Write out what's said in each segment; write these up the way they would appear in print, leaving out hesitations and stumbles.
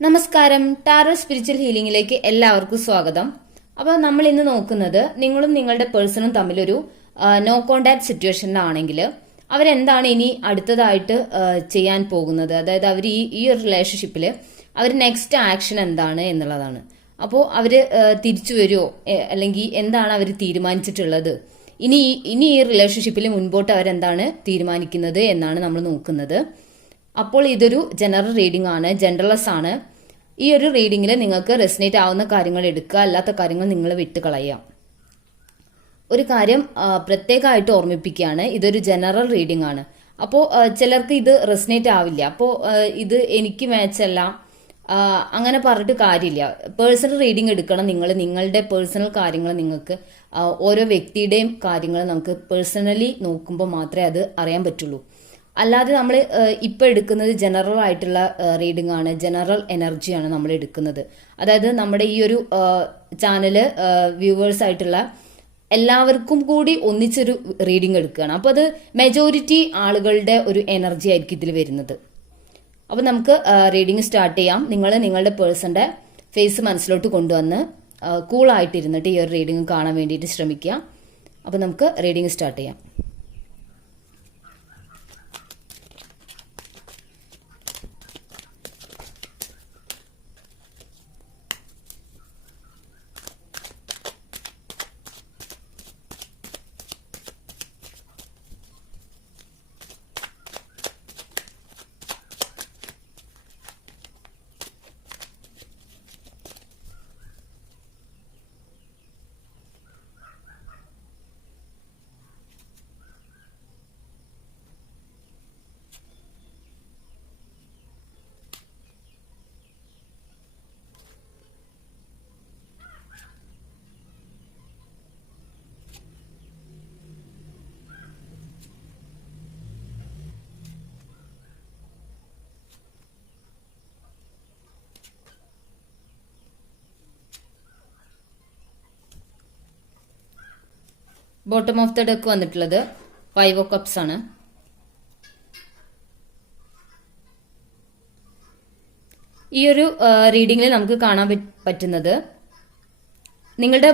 നമസ്കാരം. Tarot spiritual ഹീലിംഗിലേക്ക് എല്ലാവർക്കും സ്വാഗതം. അപ്പോൾ നമ്മൾ ഇന്ന് നോക്കുന്നത് നിങ്ങളും നിങ്ങളുടെ പേഴ്സണും തമ്മിലൊരു നോ കോണ്ടാക്ട് സിറ്റുവേഷനിലാണെങ്കിൽ അവരെന്താണ് ഇനി അടുത്തതായിട്ട് ചെയ്യാൻ പോകുന്നത്, അതായത് അവർ ഈ ഒരു റിലേഷൻഷിപ്പിൽ അവർ നെക്സ്റ്റ് ആക്ഷൻ എന്താണ് എന്നുള്ളതാണ്. അപ്പോൾ അവർ തിരിച്ചു വരുമോ, അല്ലെങ്കിൽ എന്താണ് അവർ തീരുമാനിച്ചിട്ടുള്ളത്, ഇനി ഈ റിലേഷൻഷിപ്പിൽ മുൻപോട്ട് അവരെന്താണ് തീരുമാനിക്കുന്നത് എന്നാണ് നമ്മൾ നോക്കുന്നത്. അപ്പോൾ ഇതൊരു ജനറൽ റീഡിംഗ് ആണ്, ജനറൽലെസ് ആണ്. ഈ ഒരു റീഡിങ്ങിൽ നിങ്ങൾക്ക് റെസിനേറ്റ് ആവുന്ന കാര്യങ്ങൾ എടുക്കുക, അല്ലാത്ത കാര്യങ്ങൾ നിങ്ങൾ വിട്ടുകളയാം. ഒരു കാര്യം പ്രത്യേകമായിട്ട് ഓർമ്മിപ്പിക്കുകയാണ്, ഇതൊരു ജനറൽ റീഡിംഗ് ആണ്. അപ്പോൾ ചിലർക്ക് ഇത് റെസിനേറ്റ് ആവില്ല, അപ്പോൾ ഇത് എനിക്ക് മാച്ചല്ല അങ്ങനെ പറഞ്ഞിട്ട് കാര്യമില്ല. പേഴ്സണൽ റീഡിംഗ് എടുക്കണം. നിങ്ങളുടെ പേഴ്സണൽ കാര്യങ്ങൾ നിങ്ങൾക്ക് ഓരോ വ്യക്തിയുടെയും കാര്യങ്ങൾ നമുക്ക് പേഴ്സണലി നോക്കുമ്പോൾ മാത്രമേ അത് അറിയാൻ പറ്റുള്ളൂ. അല്ലാതെ നമ്മൾ ഇപ്പം എടുക്കുന്നത് ജനറൽ ആയിട്ടുള്ള റീഡിംഗ് ആണ്, ജനറൽ എനർജിയാണ് നമ്മൾ എടുക്കുന്നത്. അതായത് നമ്മുടെ ഈ ഒരു ചാനല് വ്യൂവേഴ്സ് ആയിട്ടുള്ള എല്ലാവർക്കും കൂടി ഒന്നിച്ചൊരു റീഡിംഗ് എടുക്കുകയാണ്. അപ്പോൾ അത് മെജോറിറ്റി ആളുകളുടെ ഒരു എനർജി ആയിരിക്കും ഇതിൽ വരുന്നത്. അപ്പോൾ നമുക്ക് റീഡിംഗ് സ്റ്റാർട്ട് ചെയ്യാം. നിങ്ങൾ നിങ്ങളുടെ പേഴ്സന്റെ ഫേസ് മനസ്സിലോട്ട് കൊണ്ടുവന്ന് കൂളായിട്ടിരുന്നിട്ട് ഈ ഒരു റീഡിംഗ് കാണാൻ വേണ്ടിയിട്ട് ശ്രമിക്കുക. അപ്പോൾ നമുക്ക് റീഡിംഗ് സ്റ്റാർട്ട് ചെയ്യാം. ബോട്ടം ഓഫ് ദ ഡെക്ക് വന്നിട്ടുള്ളത് 5 ഓഫ് കപ്സ് ആണ്. ഈ ഒരു റീഡിങ്ങിൽ നമുക്ക് കാണാൻ പറ്റുന്നത് നിങ്ങളുടെ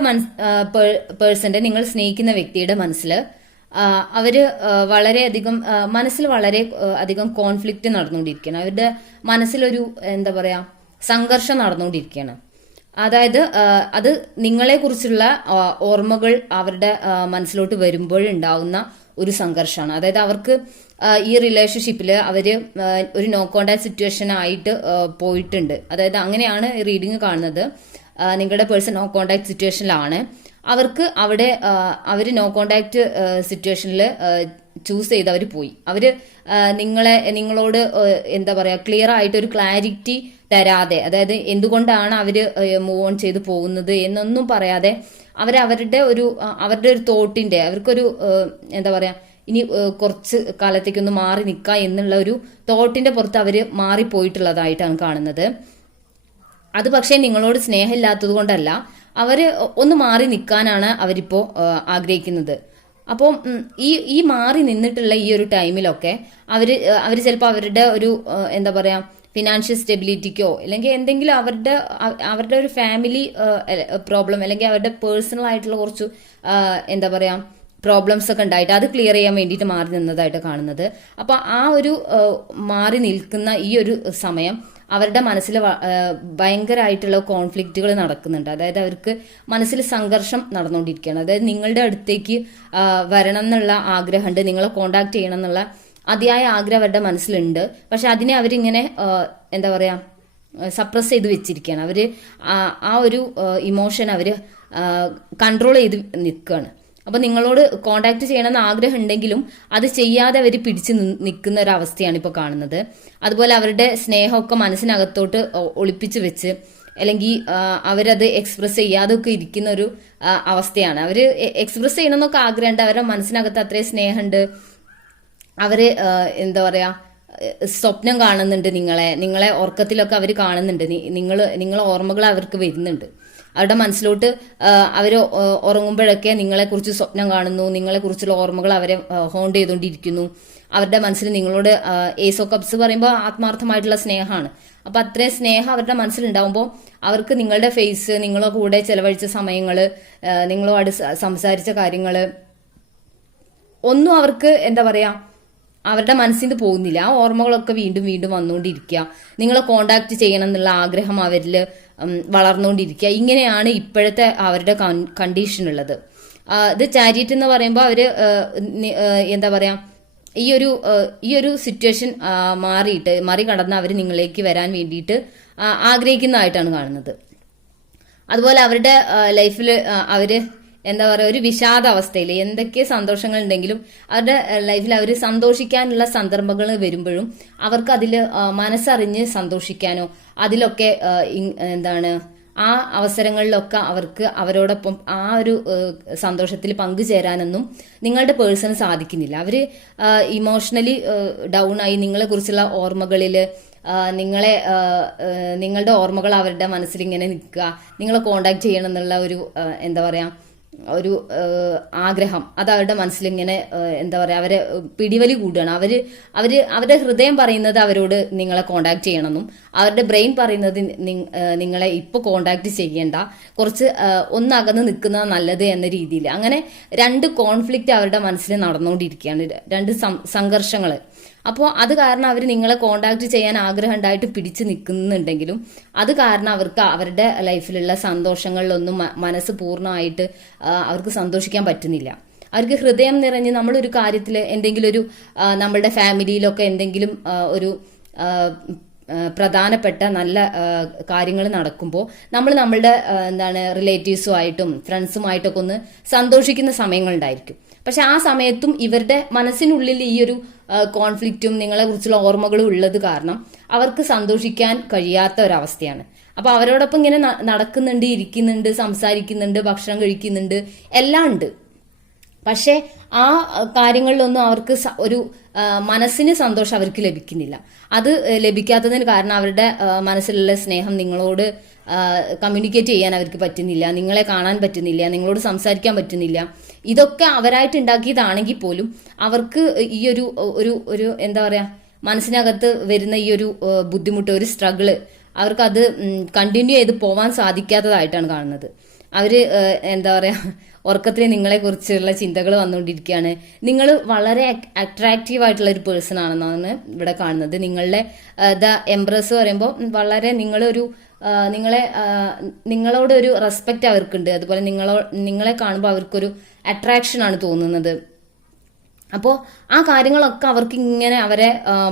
പേഴ്സന്റെ, നിങ്ങൾ സ്നേഹിക്കുന്ന വ്യക്തിയുടെ മനസ്സിൽ അവര് വളരെയധികം മനസ്സിൽ വളരെ അധികം കോൺഫ്ലിക്റ്റ് നടന്നുകൊണ്ടിരിക്കുകയാണ്. അവരുടെ മനസ്സിലൊരു എന്താ പറയാ സംഘർഷം നടന്നുകൊണ്ടിരിക്കുകയാണ്. അതായത് അത് നിങ്ങളെ കുറിച്ചുള്ള ഓർമ്മകൾ അവരുടെ മനസ്സിലോട്ട് വരുമ്പോഴുണ്ടാവുന്ന ഒരു സംഘർഷമാണ്. അതായത് അവർക്ക് ഈ റിലേഷൻഷിപ്പിൽ അവര് ഒരു നോ കോണ്ടാക്ട് സിറ്റുവേഷൻ ആയിട്ട് പോയിട്ടുണ്ട്. അതായത് അങ്ങനെയാണ് റീഡിങ് കാണുന്നത്. നിങ്ങളുടെ പേഴ്സൺ നോ കോണ്ടാക്ട് സിറ്റുവേഷനിലാണ്. അവർക്ക് അവിടെ അവര് നോ കോണ്ടാക്ട് സിറ്റുവേഷനിൽ ചൂസ് ചെയ്ത് അവർ പോയി. അവര് നിങ്ങളോട് എന്താ പറയാ ക്ലിയർ ആയിട്ട് ഒരു ക്ലാരിറ്റി തരാതെ, അതായത് എന്തുകൊണ്ടാണ് അവര് മൂവ് ഓൺ ചെയ്ത് പോകുന്നത് എന്നൊന്നും പറയാതെ അവരുടെ ഒരു തോട്ടിന്റെ, അവർക്കൊരു എന്താ പറയാ ഇനി കുറച്ച് കാലത്തേക്കൊന്ന് മാറി നിൽക്കുക എന്നുള്ള ഒരു തോട്ടിന്റെ പുറത്ത് അവര് മാറിപ്പോയിട്ടുള്ളതായിട്ടാണ് കാണുന്നത്. അത് പക്ഷേ നിങ്ങളോട് സ്നേഹമില്ലാത്തത് കൊണ്ടല്ല, അവര് ഒന്ന് മാറി നിൽക്കാനാണ് അവരിപ്പോ ആഗ്രഹിക്കുന്നത്. അപ്പോൾ ഈ മാറി നിന്നിട്ടുള്ള ഈ ഒരു ടൈമിലൊക്കെ അവര് ചിലപ്പോൾ അവരുടെ ഒരു എന്താ പറയാ ഫിനാൻഷ്യൽ സ്റ്റെബിലിറ്റിക്കോ അല്ലെങ്കിൽ എന്തെങ്കിലും അവരുടെ ഒരു ഫാമിലി പ്രോബ്ലം അല്ലെങ്കിൽ അവരുടെ പേഴ്സണൽ ആയിട്ടുള്ള കുറച്ച് എന്താ പറയാ പ്രോബ്ലംസ് ഒക്കെ ഉണ്ടായിട്ട് അത് ക്ലിയർ ചെയ്യാൻ വേണ്ടിയിട്ട് മാറി നിന്നതായിട്ട് കാണുന്നത്. അപ്പൊ ആ ഒരു മാറി നിൽക്കുന്ന ഈ ഒരു സമയം അവരുടെ മനസ്സിൽ ഭയങ്കരമായിട്ടുള്ള കോൺഫ്ലിക്റ്റുകൾ നടക്കുന്നുണ്ട്. അതായത് അവർക്ക് മനസ്സിൽ സംഘർഷം നടന്നുകൊണ്ടിരിക്കുകയാണ്. അതായത് നിങ്ങളുടെ അടുത്തേക്ക് വരണം എന്നുള്ള ആഗ്രഹമുണ്ട്, നിങ്ങളെ കോണ്ടാക്ട് ചെയ്യണം എന്നുള്ള അതിയായ ആഗ്രഹം അവരുടെ മനസ്സിലുണ്ട്. പക്ഷെ അതിനെ അവരിങ്ങനെ എന്താ പറയാ സപ്രസ് ചെയ്ത് വെച്ചിരിക്കുകയാണ്. അവര് ആ ഒരു ഇമോഷൻ അവര് കൺട്രോൾ ചെയ്ത് നിൽക്കുകയാണ്. അപ്പൊ നിങ്ങളോട് കോണ്ടാക്ട് ചെയ്യണമെന്ന് ആഗ്രഹം ഉണ്ടെങ്കിലും അത് ചെയ്യാതെ അവർ പിടിച്ചു നിൽക്കുന്ന ഒരു അവസ്ഥയാണ് ഇപ്പൊ കാണുന്നത്. അതുപോലെ അവരുടെ സ്നേഹമൊക്കെ മനസ്സിനകത്തോട്ട് ഒളിപ്പിച്ചു വെച്ച് അല്ലെങ്കിൽ അവരത് എക്സ്പ്രസ് ചെയ്യാതെ ഒക്കെ ഇരിക്കുന്ന ഒരു അവസ്ഥയാണ്. അവര് എക്സ്പ്രസ് ചെയ്യണമെന്നൊക്കെ ആഗ്രഹമുണ്ട്, അവരുടെ മനസ്സിനകത്ത് അത്രയും സ്നേഹമുണ്ട്. അവര് എന്താ പറയാ സ്വപ്നം കാണുന്നുണ്ട്, നിങ്ങളെ ഉറക്കത്തിലൊക്കെ അവർ കാണുന്നുണ്ട്, നിങ്ങളെ ഓർമ്മകൾ അവർക്ക് വരുന്നുണ്ട്. അവരുടെ മനസ്സിലോട്ട് അവർ ഉറങ്ങുമ്പോഴൊക്കെ നിങ്ങളെക്കുറിച്ച് സ്വപ്നം കാണുന്നു, നിങ്ങളെക്കുറിച്ചുള്ള ഓർമ്മകൾ അവരെ ഹോണ്ട് ചെയ്തുകൊണ്ടിരിക്കുന്നു. അവരുടെ മനസ്സിൽ നിങ്ങളോട് ഏസ് ഓഫ് കപ്സ് പറയുമ്പോൾ ആത്മാർത്ഥമായിട്ടുള്ള സ്നേഹമാണ്. അപ്പൊ അത്രയും സ്നേഹം അവരുടെ മനസ്സിലുണ്ടാവുമ്പോൾ അവർക്ക് നിങ്ങളുടെ ഫേസ്, നിങ്ങളെ കൂടെ ചെലവഴിച്ച സമയങ്ങള്, നിങ്ങളുമായിട്ട് സംസാരിച്ച കാര്യങ്ങള് ഒന്നും അവർക്ക് എന്താ പറയാ അവരുടെ മനസ്സിൽ നിന്ന് പോകുന്നില്ല. ആ ഓർമ്മകളൊക്കെ വീണ്ടും വീണ്ടും വന്നുകൊണ്ടിരിക്കുക. നിങ്ങളെ കോണ്ടാക്ട് ചെയ്യണം എന്നുള്ള ആഗ്രഹം അവരിൽ വളർന്നുകൊണ്ടിരിക്കുക. ഇങ്ങനെയാണ് ഇപ്പോഴത്തെ അവരുടെ കണ്ടീഷൻ ഉള്ളത്. ഇത് ചാരിറ്റി എന്ന് പറയുമ്പോൾ അവര് എന്താ പറയാ ഈ ഒരു സിറ്റുവേഷൻ മറികടന്ന് അവർ നിങ്ങളിലേക്ക് വരാൻ വേണ്ടിയിട്ട് ആഗ്രഹിക്കുന്നതായിട്ടാണ് കാണുന്നത്. അതുപോലെ അവരുടെ ലൈഫിൽ അവര് എന്താ പറയുക, ഒരു വിഷാദ അവസ്ഥയിൽ എന്തൊക്കെ സന്തോഷങ്ങൾ ഉണ്ടെങ്കിലും അവരുടെ ലൈഫിൽ അവർ സന്തോഷിക്കാനുള്ള സന്ദർഭങ്ങൾ വരുമ്പോഴും അവർക്ക് അതിൽ മനസ്സറിഞ്ഞ് സന്തോഷിക്കാനോ അതിലൊക്കെ എന്താണ് ആ അവസരങ്ങളിലൊക്കെ അവർക്ക് അവരോടൊപ്പം ആ ഒരു സന്തോഷത്തിൽ പങ്കുചേരാനൊന്നും നിങ്ങളുടെ പേഴ്സണ് സാധിക്കുന്നില്ല. അവര് ഇമോഷണലി ഡൗൺ ആയി നിങ്ങളെ കുറിച്ചുള്ള ഓർമ്മകളിൽ നിങ്ങളുടെ ഓർമ്മകൾ അവരുടെ മനസ്സിൽ ഇങ്ങനെ നിൽക്കുക, നിങ്ങളെ കോണ്ടാക്ട് ചെയ്യണം എന്നുള്ള ഒരു എന്താ പറയാ ഒരു ആഗ്രഹം അത് അവരുടെ മനസ്സിലിങ്ങനെ എന്താ പറയാ അവരെ പിടിവലി കൂടുകയാണ്. അവരുടെ ഹൃദയം പറയുന്നത് അവരോട് നിങ്ങളെ കോണ്ടാക്ട് ചെയ്യണമെന്നും അവരുടെ ബ്രെയിൻ പറയുന്നത് നിങ്ങളെ ഇപ്പൊ കോണ്ടാക്ട് ചെയ്യേണ്ട, കുറച്ച് ഒന്നകന്ന് നിൽക്കുന്നത് നല്ലത് എന്ന രീതിയിൽ അങ്ങനെ രണ്ട് കോൺഫ്ലിക്റ്റ് അവരുടെ മനസ്സിൽ നടന്നുകൊണ്ടിരിക്കുകയാണ്, രണ്ട് സംഘർഷങ്ങൾ. അപ്പോൾ അത് കാരണം അവർ നിങ്ങളെ കോണ്ടാക്ട് ചെയ്യാൻ ആഗ്രഹം ഉണ്ടായിട്ട് പിടിച്ചു നിൽക്കുന്നുണ്ടെങ്കിലും അത് കാരണം അവർക്ക് അവരുടെ ലൈഫിലുള്ള സന്തോഷങ്ങളിലൊന്നും മനസ്സ് പൂർണ്ണമായിട്ട് അവർക്ക് സന്തോഷിക്കാൻ പറ്റുന്നില്ല. അവർക്ക് ഹൃദയം നിറഞ്ഞ് നമ്മളൊരു കാര്യത്തിൽ എന്തെങ്കിലും ഒരു നമ്മളുടെ ഫാമിലിയിലൊക്കെ എന്തെങ്കിലും ഒരു പ്രധാനപ്പെട്ട നല്ല കാര്യങ്ങൾ നടക്കുമ്പോൾ നമ്മൾ നമ്മളുടെ എന്താണ് റിലേറ്റീവ്സുമായിട്ടും ഫ്രണ്ട്സുമായിട്ടൊക്കെ ഒന്ന് സന്തോഷിക്കുന്ന സമയങ്ങളുണ്ടായിരിക്കും. പക്ഷെ ആ സമയത്തും ഇവരുടെ മനസ്സിനുള്ളിൽ ഈ ഒരു കോൺഫ്ലിക്റ്റും നിങ്ങളെ കുറിച്ചുള്ള ഓർമ്മകളും ഉള്ളത് കാരണം അവർക്ക് സന്തോഷിക്കാൻ കഴിയാത്ത ഒരവസ്ഥയാണ്. അപ്പൊ അവരോടൊപ്പം ഇങ്ങനെ നടക്കുന്നുണ്ട്, ഇരിക്കുന്നുണ്ട്, സംസാരിക്കുന്നുണ്ട്, ഭക്ഷണം കഴിക്കുന്നുണ്ട്, എല്ലാം ഉണ്ട്. പക്ഷെ ആ കാര്യങ്ങളിലൊന്നും അവർക്ക് ഒരു മനസ്സിന് സന്തോഷം അവർക്ക് ലഭിക്കുന്നില്ല. അത് ലഭിക്കാത്തതിന് കാരണം അവരുടെ മനസ്സിലുള്ള സ്നേഹം നിങ്ങളോട് കമ്മ്യൂണിക്കേറ്റ് ചെയ്യാൻ അവർക്ക് പറ്റുന്നില്ല, നിങ്ങളെ കാണാൻ പറ്റുന്നില്ല, നിങ്ങളോട് സംസാരിക്കാൻ പറ്റുന്നില്ല. ഇതൊക്കെ അവരായിട്ട് ഉണ്ടാക്കിയതാണെങ്കിൽ പോലും അവർക്ക് ഈ ഒരു എന്താ പറയാ മനസ്സിനകത്ത് വരുന്ന ഈ ഒരു ബുദ്ധിമുട്ട്, ഒരു സ്ട്രഗിള് അവർക്കത് കണ്ടിന്യൂ ചെയ്ത് പോവാൻ സാധിക്കാത്തതായിട്ടാണ് കാണുന്നത്. അവര് എന്താ പറയാ ഉറക്കത്തിൽ നിങ്ങളെ കുറിച്ചുള്ള ചിന്തകൾ വന്നുകൊണ്ടിരിക്കുകയാണ്. നിങ്ങൾ വളരെ അട്രാക്റ്റീവ് ആയിട്ടുള്ള ഒരു പേഴ്സൺ ആണെന്നാണ് ഇവിടെ കാണുന്നത്. നിങ്ങളുടെ ദ എംപ്രസ് പറയുമ്പോൾ വളരെ നിങ്ങളോട് ഒരു റെസ്പെക്റ്റ് അവർക്കുണ്ട്. അതുപോലെ നിങ്ങളെ കാണുമ്പോൾ അവർക്കൊരു അട്രാക്ഷൻ ആണ് തോന്നുന്നത്. അപ്പോൾ ആ കാര്യങ്ങളൊക്കെ അവർക്ക് ഇങ്ങനെ അവരെ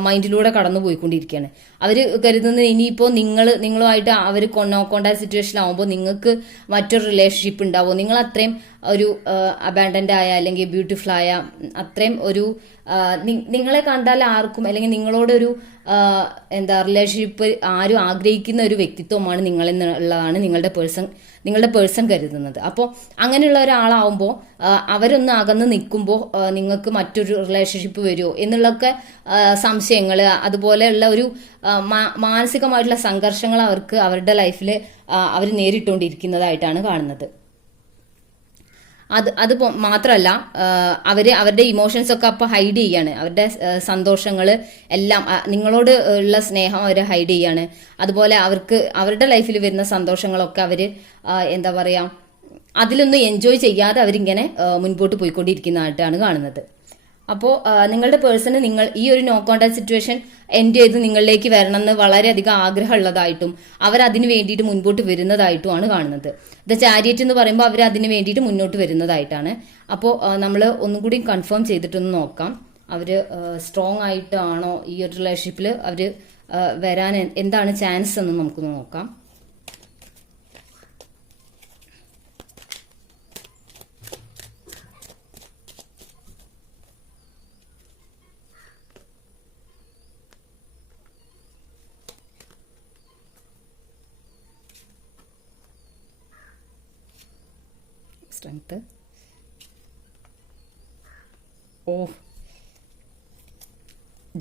മൈൻഡിലൂടെ കടന്നു പോയിക്കൊണ്ടിരിക്കുകയാണ്. അവര് കരുതുന്നത് ഇനിയിപ്പോൾ നിങ്ങളുമായിട്ട് അവർ കോണ്ടാക്ട് സിറ്റുവേഷൻ ആവുമ്പോൾ നിങ്ങൾക്ക് മറ്റൊരു റിലേഷൻഷിപ്പ് ഉണ്ടാവുമോ, നിങ്ങൾ അത്രയും ഒരു അബാൻഡന്റ് ആയ അല്ലെങ്കിൽ ബ്യൂട്ടിഫുൾ ആയ അത്രയും ഒരു നിങ്ങളെ കണ്ടാൽ ആർക്കും അല്ലെങ്കിൽ നിങ്ങളോടൊരു എന്താ റിലേഷൻഷിപ്പ് ആരും ആഗ്രഹിക്കുന്ന ഒരു വ്യക്തിത്വമാണ് നിങ്ങളെന്നുള്ളതാണ് നിങ്ങളുടെ പേഴ്സൺ കരുതുന്നത്. അപ്പോൾ അങ്ങനെയുള്ള ഒരാളാവുമ്പോൾ അവരൊന്ന് അകന്ന് നിൽക്കുമ്പോൾ നിങ്ങൾക്ക് മറ്റൊരു റിലേഷൻഷിപ്പ് വരുമോ എന്നുള്ളൊക്കെ സംശയങ്ങൾ, അതുപോലെയുള്ള ഒരു മാനസികമായിട്ടുള്ള സംഘർഷങ്ങൾ അവർക്ക് അവരുടെ ലൈഫിൽ അവർ നേരിട്ടുകൊണ്ടിരിക്കുന്നതായിട്ടാണ് കാണുന്നത്. അത് മാത്രമല്ല അവരുടെ ഇമോഷൻസ് ഒക്കെ അപ്പൊ ഹൈഡ് ചെയ്യാണ്. അവരുടെ സന്തോഷങ്ങൾ എല്ലാം നിങ്ങളോട് ഉള്ള സ്നേഹം അവർ ഹൈഡ് ചെയ്യാണ്. അതുപോലെ അവരുടെ ലൈഫിൽ വരുന്ന സന്തോഷങ്ങളൊക്കെ അവര് എന്താ പറയാ അതിലൊന്നും എൻജോയ് ചെയ്യാതെ അവരിങ്ങനെ മുൻപോട്ട് പോയിക്കൊണ്ടിരിക്കുന്നതായിട്ടാണ് കാണുന്നത്. അപ്പോൾ നിങ്ങളുടെ പേഴ്സണ് നിങ്ങൾ ഈ ഒരു നോ കോണ്ടാക്ട് സിറ്റുവേഷൻ എൻഡ് ചെയ്ത് നിങ്ങളിലേക്ക് വരണമെന്ന് വളരെയധികം ആഗ്രഹമുള്ളതായിട്ടും അവരതിന് വേണ്ടിയിട്ട് മുൻപോട്ട് വരുന്നതായിട്ടുമാണ് കാണുന്നത്. ദ ചാരിയറ്റ് എന്ന് പറയുമ്പോൾ അവർ അതിന് വേണ്ടിയിട്ട് മുന്നോട്ട് വരുന്നതായിട്ടാണ്. അപ്പോൾ നമ്മൾ ഒന്നും കൂടി കൺഫേം ചെയ്തിട്ടൊന്ന് നോക്കാം, അവർ സ്ട്രോങ് ആയിട്ടാണോ ഈ ഒരു റിലേഷൻഷിപ്പിൽ അവർ വരാൻ എന്താണ് ചാൻസ് എന്ന് നമുക്കൊന്ന് നോക്കാം. സ്ട്രെങ്ത്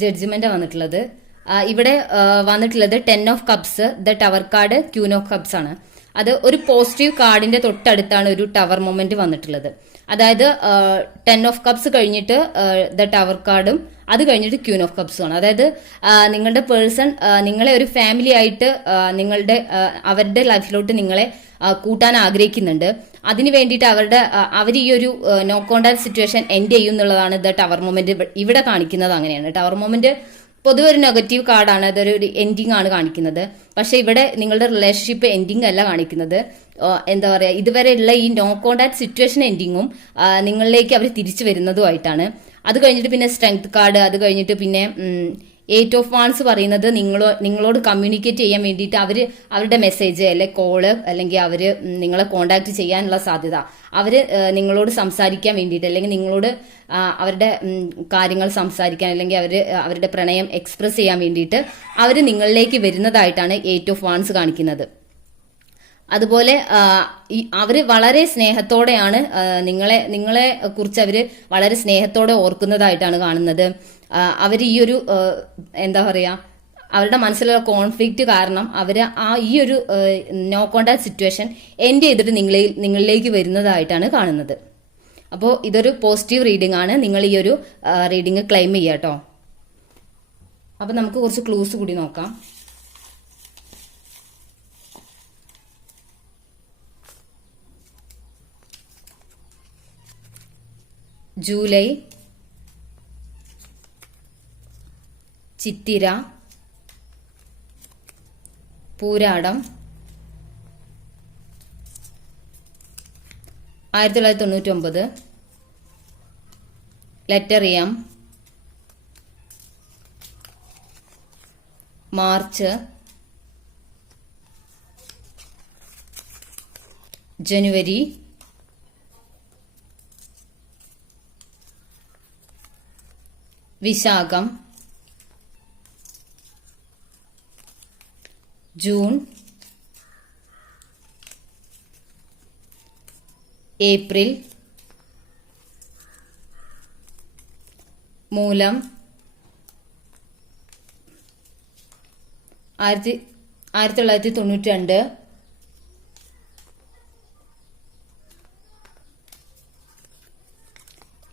ജഡ്ജ്മെന്റ് വന്നിട്ടുള്ളത്. ഇവിടെ വന്നിട്ടുള്ളത് 10 of cups, the tower card, queen of cups ആണ്. അത് ഒരു പോസിറ്റീവ് കാർഡിന്റെ തൊട്ടടുത്താണ് ഒരു ടവർ മൊമെന്റ് വന്നിട്ടുള്ളത്. അതായത് 10 ഓഫ് കപ്സ് കഴിഞ്ഞിട്ട് ദ ടവർ കാർഡും അത് കഴിഞ്ഞിട്ട് ക്യൂൻ ഓഫ് കപ്സും ആണ്. അതായത് നിങ്ങളുടെ പേഴ്സൺ നിങ്ങളെ ഒരു ഫാമിലി ആയിട്ട് അവരുടെ ലൈഫിലോട്ട് നിങ്ങളെ കൂട്ടാൻ ആഗ്രഹിക്കുന്നുണ്ട്. അതിന് വേണ്ടിയിട്ട് അവർ ഈ ഒരു നോ കോണ്ടാക്ട് സിറ്റുവേഷൻ എൻഡ് ചെയ്യും എന്നുള്ളതാണ് ടവർ മൊമെന്റ് ഇവിടെ കാണിക്കുന്നത്. അങ്ങനെയാണ് ടവർ മൊമെന്റ് പൊതുവെ ഒരു നെഗറ്റീവ് കാർഡാണ്, അതൊരു എൻഡിങ് ആണ് കാണിക്കുന്നത്. പക്ഷെ ഇവിടെ നിങ്ങളുടെ റിലേഷൻഷിപ്പ് എൻഡിങ് അല്ല കാണിക്കുന്നത്. എന്താ പറയാ, ഇതുവരെയുള്ള ഈ നോ കോണ്ടാക്ട് സിറ്റുവേഷൻ എൻഡിങ്ങും നിങ്ങളിലേക്ക് അവർ തിരിച്ചു വരുന്നതുമായിട്ടാണ്. അത് കഴിഞ്ഞിട്ട് പിന്നെ സ്ട്രെങ്ത് കാർഡ്, അത് കഴിഞ്ഞിട്ട് പിന്നെ 8 ഓഫ് വാൺസ് പറയുന്നത് നിങ്ങളോട് കമ്മ്യൂണിക്കേറ്റ് ചെയ്യാൻ വേണ്ടിയിട്ട് അവരുടെ മെസ്സേജ് അല്ലെങ്കിൽ കോള് അല്ലെങ്കിൽ അവര് നിങ്ങളെ കോണ്ടാക്ട് ചെയ്യാനുള്ള സാധ്യത, അവര് നിങ്ങളോട് സംസാരിക്കാൻ വേണ്ടിയിട്ട് അല്ലെങ്കിൽ നിങ്ങളോട് അവരുടെ കാര്യങ്ങൾ സംസാരിക്കാൻ അല്ലെങ്കിൽ അവരുടെ പ്രണയം എക്സ്പ്രസ് ചെയ്യാൻ വേണ്ടിയിട്ട് അവര് നിങ്ങളിലേക്ക് വരുന്നതായിട്ടാണ് 8 ഓഫ് വാൺസ് കാണിക്കുന്നത്. അതുപോലെ അവര് വളരെ സ്നേഹത്തോടെയാണ് നിങ്ങളെ കുറിച്ച് അവര് വളരെ സ്നേഹത്തോടെ ഓർക്കുന്നതായിട്ടാണ് കാണുന്നത്. അവർ ഈ ഒരു എന്താ പറയാ, അവരുടെ മനസ്സിലുള്ള കോൺഫ്ലിക്റ്റ് കാരണം അവര് ഈ ഒരു നോ കോണ്ടാക്ട് സിറ്റുവേഷൻ എൻഡ് ചെയ്തിട്ട് നിങ്ങളിലേക്ക് വരുന്നതായിട്ടാണ് കാണുന്നത്. അപ്പോൾ ഇതൊരു പോസിറ്റീവ് റീഡിംഗ് ആണ്. നിങ്ങൾ ഈ ഒരു റീഡിംഗ് ക്ലെയിം ചെയ്യുക കേട്ടോ. അപ്പൊ നമുക്ക് കുറച്ച് ക്ലൂസ് കൂടി നോക്കാം. ജൂലൈ, ചിത്തിര, പൂരാടം, 1999, ലെറ്റർ എം, മാർച്ച്, ജനുവരി, വിശാഖം, ജൂൺ, ഏപ്രിൽ, മൂലം, 1992,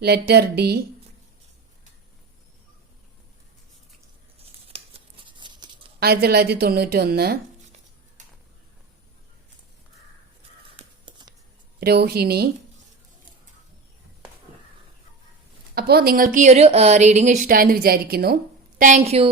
ലെറ്റർ ഡി, 1991, രോഹിണി. അപ്പോൾ നിങ്ങൾക്ക് ഈ ഒരു റീഡിംഗ് ഇഷ്ടമായെന്ന് വിചാരിക്കുന്നു. Thank you.